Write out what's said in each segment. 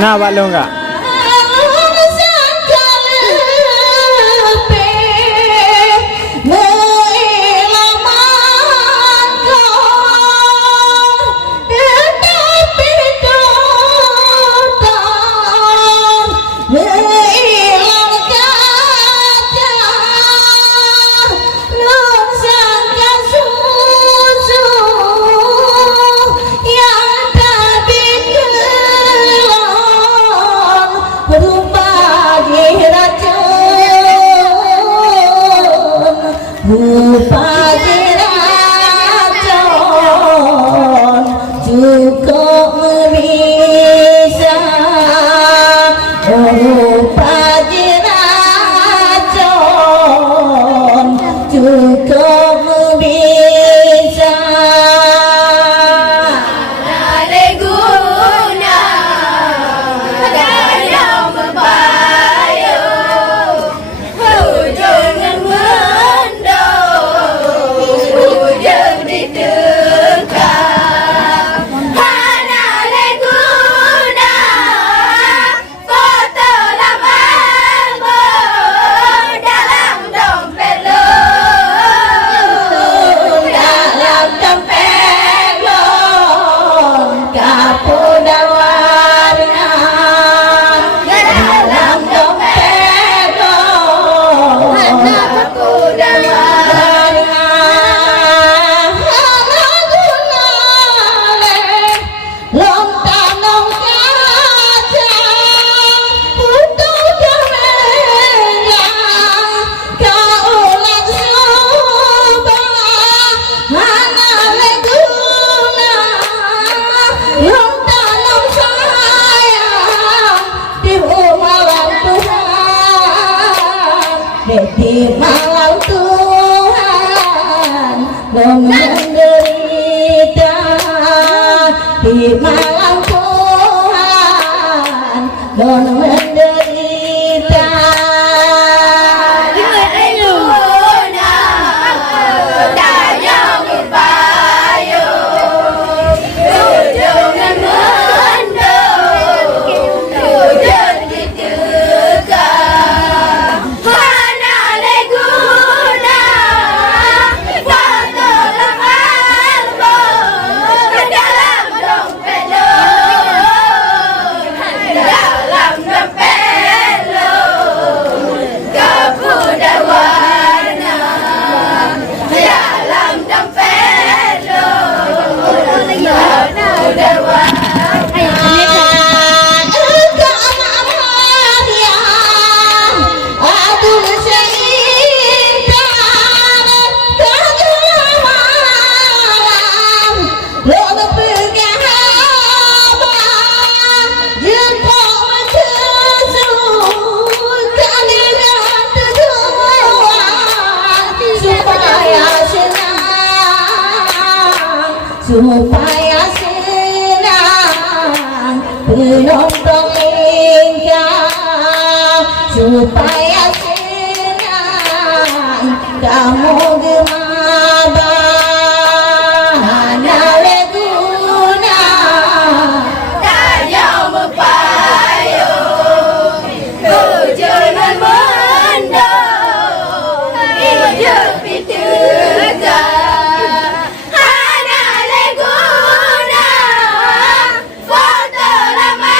Nah, Pak lo enggak? Di malam Tuhan mengendari supaya senang penonton engkau, supaya senang kamu gemar leguna tanya mempayung tujuan mendung hidup itu hana leguna foto lama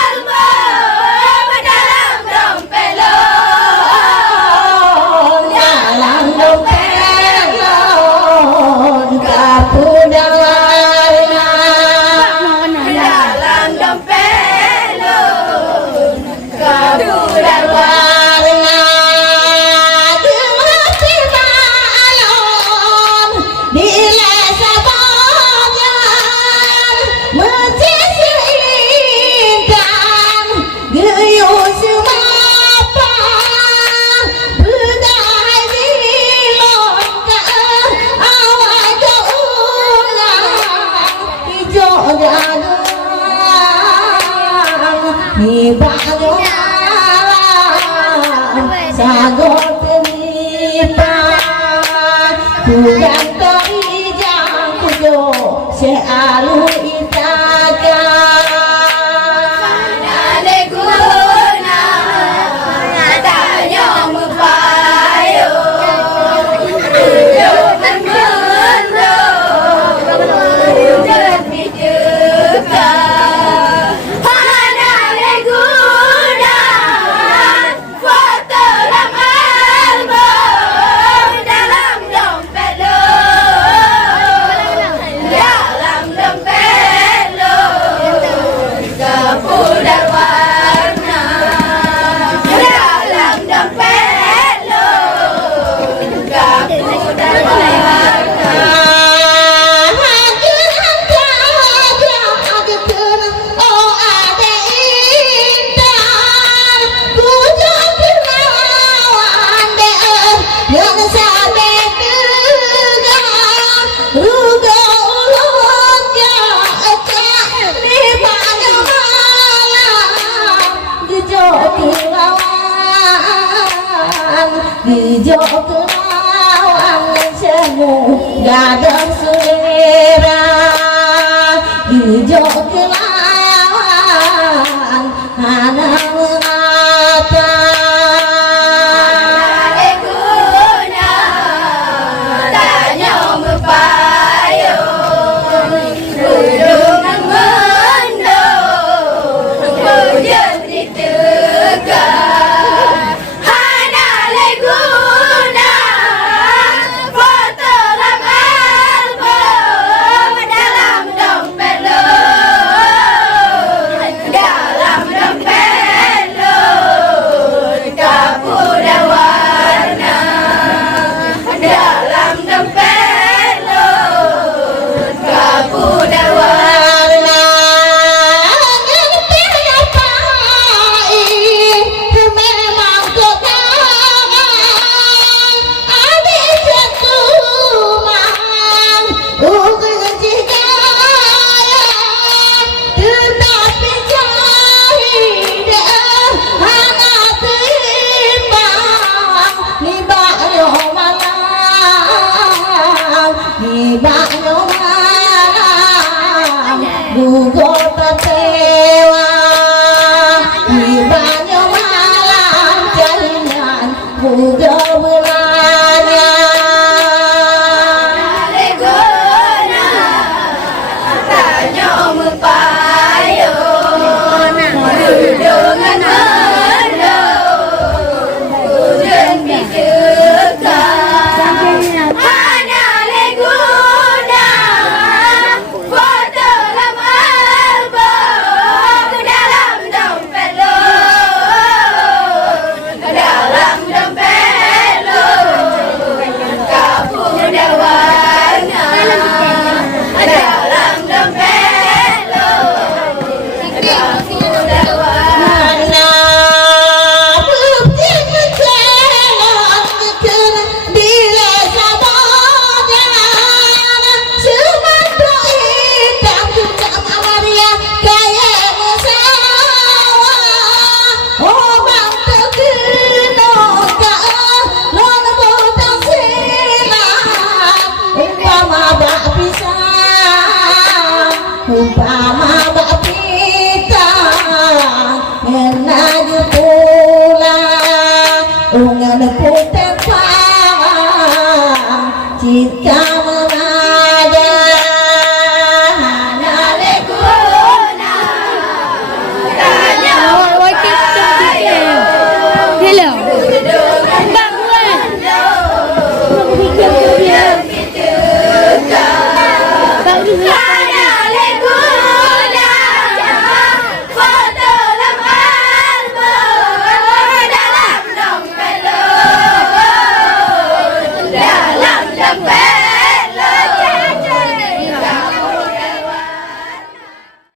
album dalam dompet lo dalam dompet kapu warna dalam dompet lo kamu dan warna gemati balon di lesa bagian mencisi intan geyung semapa bedai dilontar awal keulang hijau gadang hibahnya sagot terlipat kudan terijang kujo sealu itakan leguna tanya mempayung tujuan mendung hidup itu hana leguna foto lama album dalam dompet lo dalam dompet lo kapu dan warna dalam dompet lo kapu dan warna hijau kelawan semu gadang selera hijau kelawan hana menata leguna tanya mempayung tujuan mendung hujan ditegak hana leguna foto lama album dalam dompet lo dalam dompet lo kapu dan warna dalam dompet lo kapu dan warna memang ketangan ada sentuhan jigaya tetapi cahaya hana timbang nibaknya malam nibaknya malam gugur tertewa nibaknya malam jaringan gugur belanya leguna tanya mempayung dengan mendung hujan ditegak hana leguna foto lama album dalam dompet lo dalam dompet lo kapu dan warna dalam dompet lo kapu dan warna bila sabar jalan semata upama bapita enaju pula ungan putih pang jika